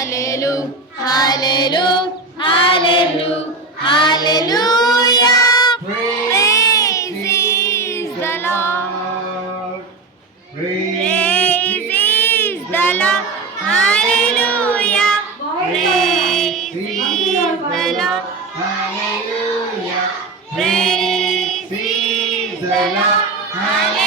Hallelujah, hallelujah, hallelujah. Praise is the Lord. Praise is the Lord. Hallelujah. Praise is the Lord. Hallelujah. Praise is the Lord. Hallelujah.